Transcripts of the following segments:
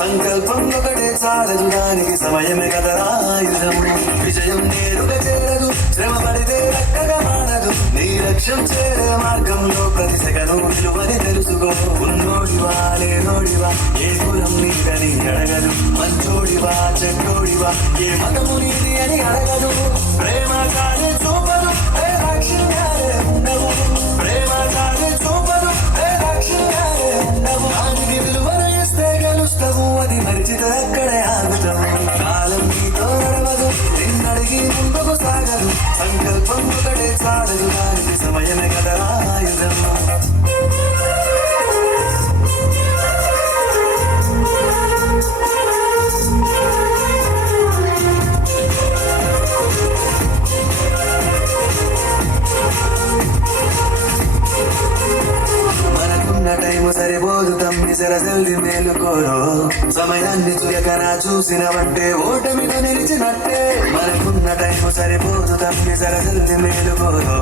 సంకల్పం ఒకటే చాలదు దానికి సమయమే కదరా ఆయుధం విజయం నేరుగా చేరదు శ్రమ పడితే రక్కగా మానదు నీ లక్ష్యం చేరే మార్గంలో ప్రతి సెకను విలువని తెలుసుకో ఉన్నోడివా లేనోడివా ఏ కులం నీదని అడగదు మంచోడివా చెడ్డోడివా ఏ మతము నీది అని అడగదు ప్రేమ కానీ చూపదు ఏ లక్ష్యాలే ఉండవు ప్రేమ కానీ చూపదు ఏ లక్ష్యాలే ఉండవు దానికి విలువను ఇస్తే గెలుస్తావు అది మరిచితే అక్కడే ఆగుతావు కాలం నీతో నడవదు నిన్నడిగి ముందుకు సాగదు సంకల్పం ఒకటే చాలదు దానికి సమయమే కదా ఆయుధం టైము సరిపోదు తమ్మి సరసల్ది మేలుకోరో సమయాన్ని చులకనా చూసినవంటే ఓటమితో నిలిచినట్టే మనకున్న టైము సరిపోదు తమ్మి సరసల్ది మేలుకోరో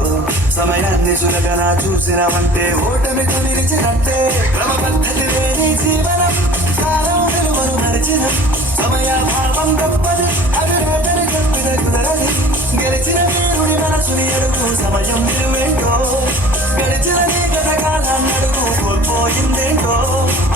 సమయాన్ని చులకనా చూసినవంటే ఓటమితో నిలిచినట్టే క్రమ పద్ధతి లేని జీవనం కాలం విలువను నడిచిన సమయాభావం తప్పదు అది రేటని తప్పిద కుదరది గెలిచిన వీరుడి మనసుని అడుగు సమయం విలువేంటో గడిచిన నీ గత కాలాన్ని అడుగు కోల్పోయిందేంటో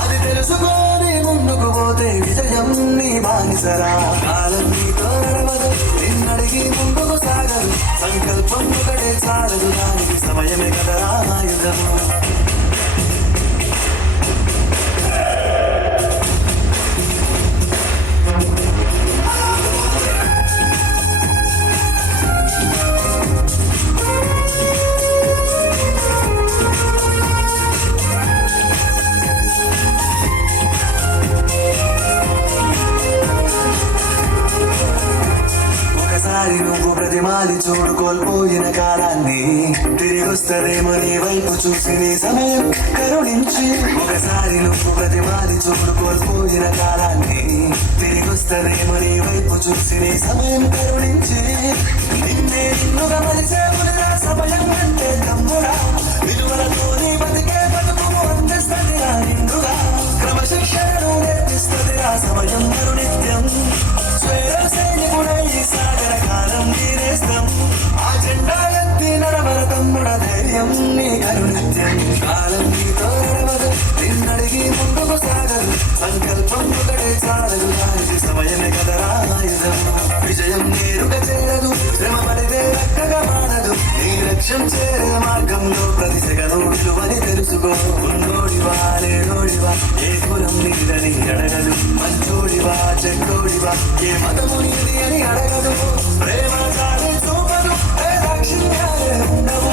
అది తెలుసుకొని ముందుకు పోతే విజయం నీ బానిసరా కాలం నీతో నడవదు నిన్నడిగి ముందుకు సాగదు సంకల్పం ఒకటే చాలదు దానికి సమయమే కదా ఆయుధము నువ్వు ప్రతిమాలి చూడు కోల్పోయిన కాలాన్ని తిరిగొస్తదేమో నీ వైపు చూసి నీ సమయం కరుణించి ఒకసారి నువ్వు ప్రతిమాలి చూడు కోల్పోయిన కాలాన్ని తిరిగొస్తదేమో నీ వైపు చూసి నీ సమయం కరుణించి నిన్నే నిన్నుగా మలిసే సమయం అంటే తమ్ముడా విలువలతో నీ బతికే బతుకు అందిస్తుందిరా నిన్నుగా క్రమశిక్షణను నేర్పిస్తుందిరా సమయం కరునిత్యం స్వేర సైనికుడై సాగర కాలం నీరేస్తాం ఆ జెండా ఎత్తి నడవర తమ్ముడ ధైర్యం నీ కరునిత్యం కాలం నీతో నడవదు నిన్నడిగి ముందుకు సాగదు సంకల్పం ఒకటే చాలదు దానికి సమయమే కదరా ఆయుధం విజయం నేరుగా చేరదు శ్రమ పడితే రక్కగా మానదు నీ లక్ష్యం చేరే మార్గంలో ప్రతి సెకను విలువని తెలుసుకో ఉన్నోడివా లేనోడివా ఏ కులం నీదని అడగదు మంచోడివా చెడ్డోడివా ఏ మతము నీది అని అడగదు ప్రేమ కానీ చూపదు ఏ లక్ష్యాలే ఉండవు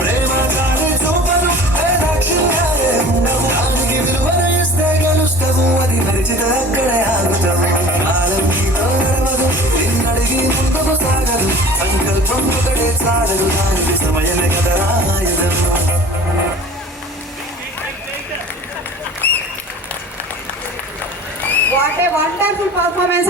ప్రేమ కానీ చూపదు ఏ లక్ష్యాలే ఉండవు దానికి విలువను ఇస్తే గెలుస్తావు అది మరిచితే అక్కడే ఆగుతావు కాలం నీతో నడవదు నిన్నడిగి ముందుకు సాగదు సంకల్పం ఒకటే చాలదు దానికి సమయమే కదా ఆయుధం What a wonderful performance.